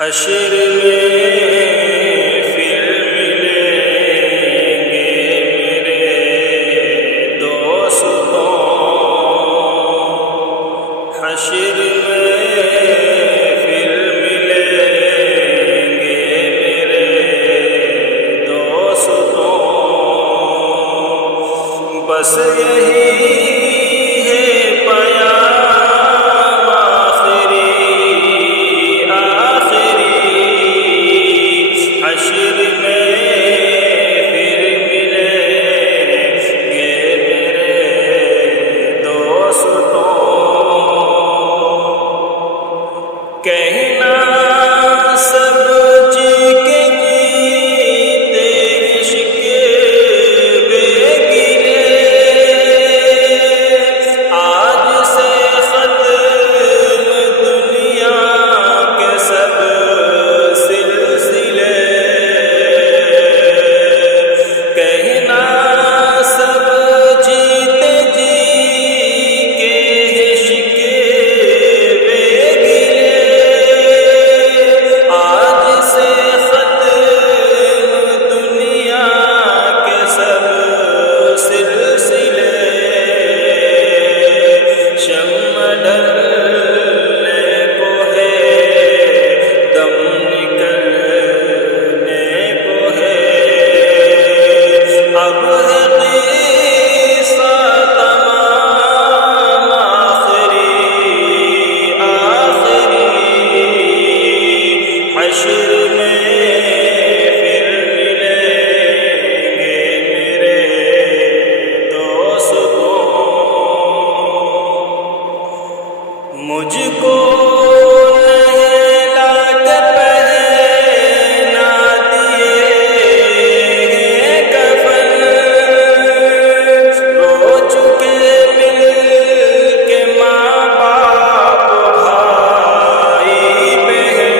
حشر میں پھر ملیں گے میرے دوستوں، حشر میں پھر ملیں گے میرے دوستوں، بس یہی ہے پیام آخری، حشر میں پھر ملیں گے میرے دوستوں، کہنا سب جی کے جیتے عشق بے گرے، آج سے ختم دنیا کے سب سلسلے، کہنا سب جیتے جی کے عشق بے گرے، آج سے ختم دنیا کے سب سلسلے، شمع ڈھلنے کو ہے، دم نکلنے کو ہے، اب ہے قصہ تمام آخری، حشر میں پھر ملیں گے میرے دوستوں، مجھ کو نہلا کے پہنا دیے ہیں کفن، رو چکے مل کے ماں باپ بھائی بہن،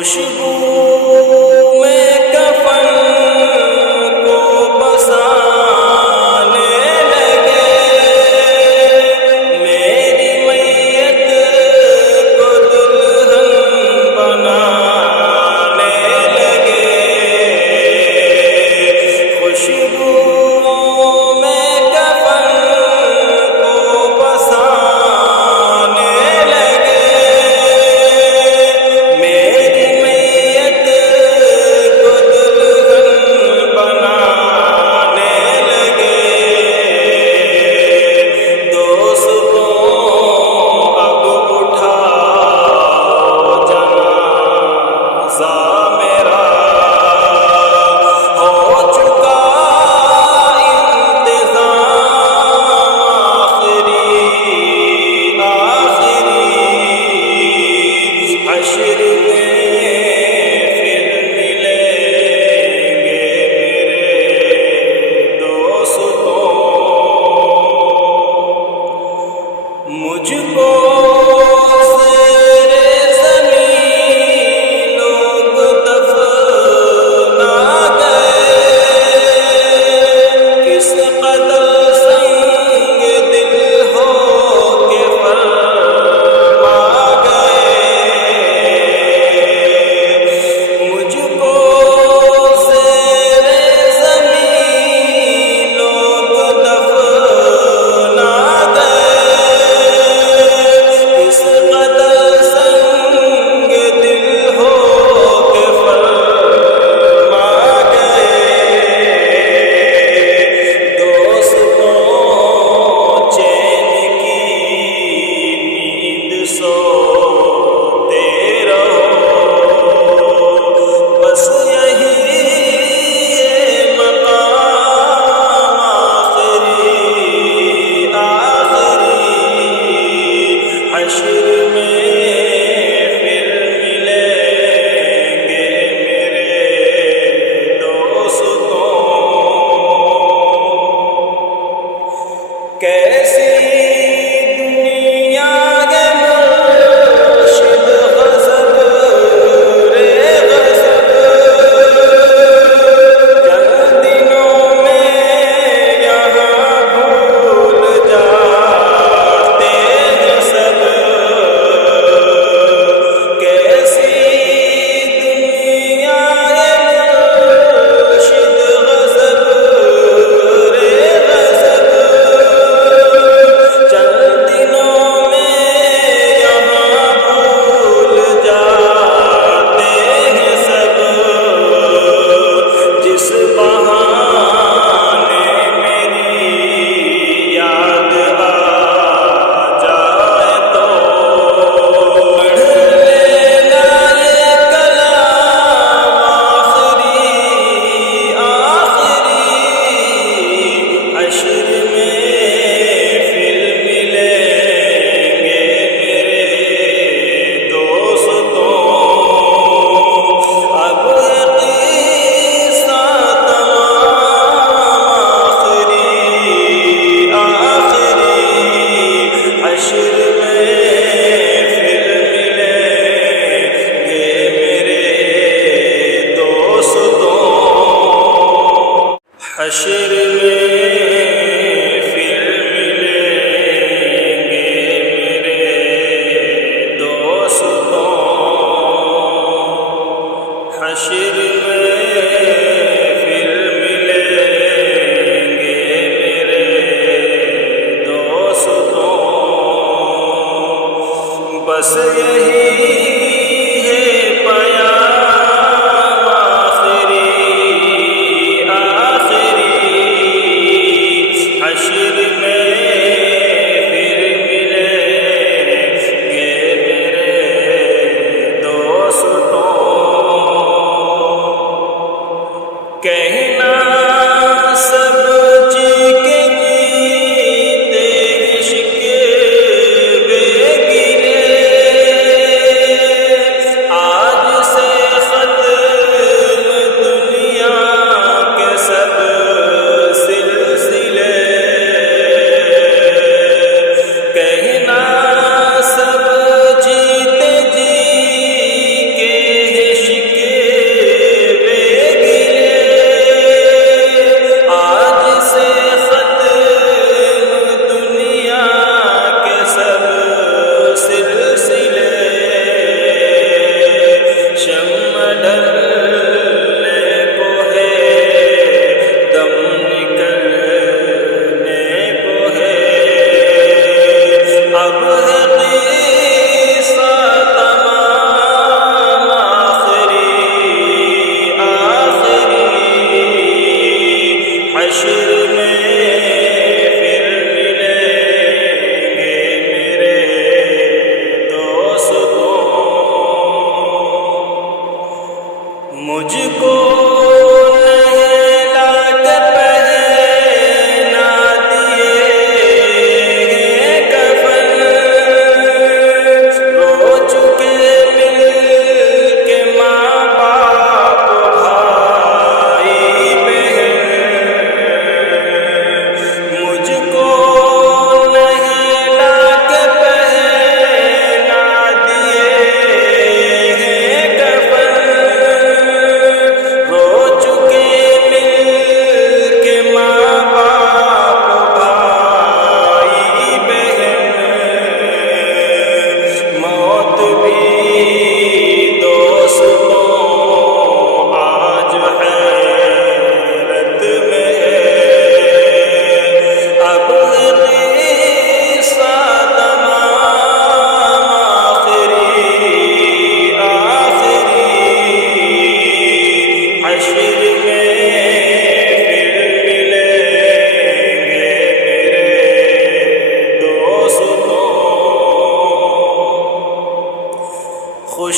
خوشبو میں کفن کو بسانے لگے، میری میت کو دلہن بنانے لگے، خوشبو میں کفن کو بسانے لگے، میری میت کو دلہن بنانے لگے، دوستوں اب اٹھاؤ جنازہ میرا، ہو چکا انتظام آخری حشر میں پھر ملیں گے میرے دوستوں، مجھ کو زیر زمین لوگ دفنا گئے، کس قدر سنگ دل ہو کے فرما گئے، مجھ کو زیر زمین لوگ دفنا گئے، کس قدر سنگ دل ہو کے فرما گئے، دوستوں چین کی نیند سوتے رہو، بس یہی مقام آخری حشر میں پھر ملیں گے میرے دوستوں، کیسی دنیا ہے مرشد غضب رے غضب، چند دنوں میں یہاں بھول جاتے ہیں سب، کیسی دنیا ہے مرشد غضب رے غضب، چند دنوں میں یہاں بھول جاتے ہیں سب، جس بہانے میری یاد آ جائے تو پڑھ لینا یہ کلام آخری حشر میں پھر ملیں گے میرے دوستوں، اب قصہ تمام آخری حشر میں پھر ملیں گے میرے دوستوں، حشر میں پھر ملیں گے میرے دوستوں، حشر میں پھر ملیں گے میرے دوستوں، بس یہی ہے پیام آخری حشر میں پھر ملیں گے میرے دوستوں، کہنا سب جی کے جیتے عشق بے گرے،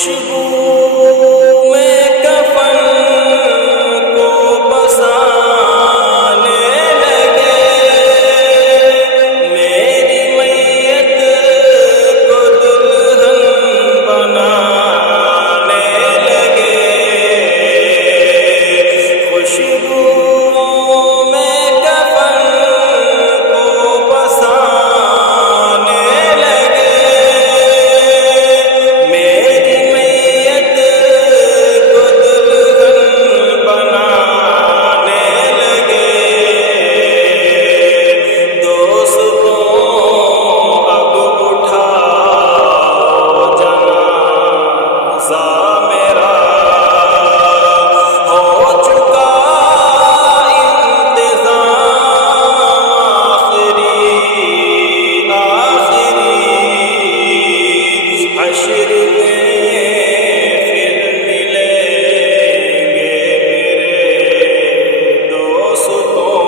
خوشبو میں کفن کو بسانے لگے، میری میت کو دلہن بنانے لگے، خوشبو میں کفن کو بسانے لگے، میری میت کو دلہن بنانے لگے، دوستوں اب اٹھاؤ جنازہ میرا، ہو چکا انتظام آخری حشر میں پھر ملیں گے میرے دوستوں،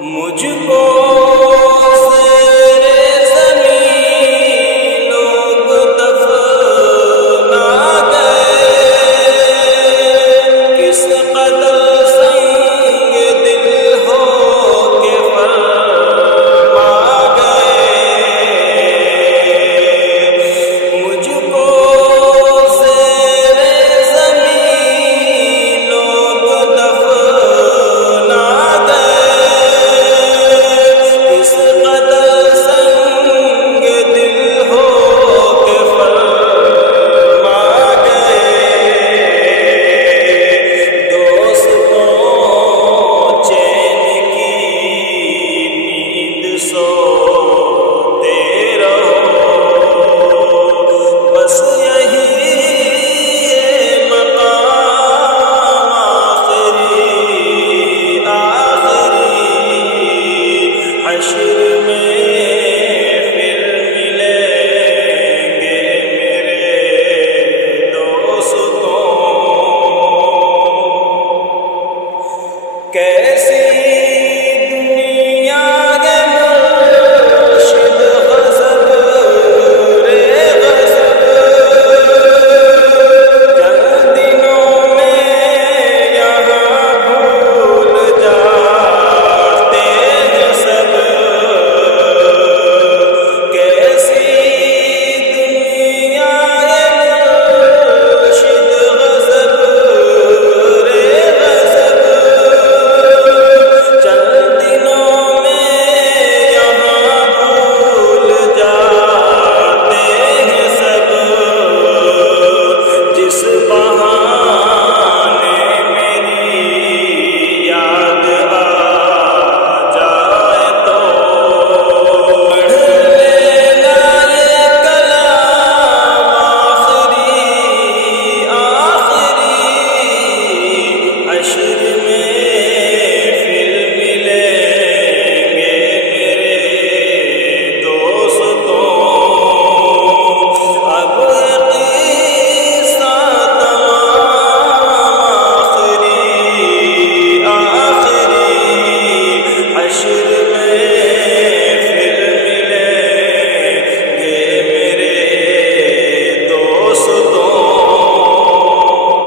مجھ کو زیر زمین لوگ دفنا گئے، کس قدر سنگ دل ہو کے فرما گئے، مجھ کو زیر زمین لوگ دفنا گئے، کس قدر سنگ دل ہو کے فرما گئے، دوستوں چین کی نیند سوتے رہو، بس یہی مقام آخری حشر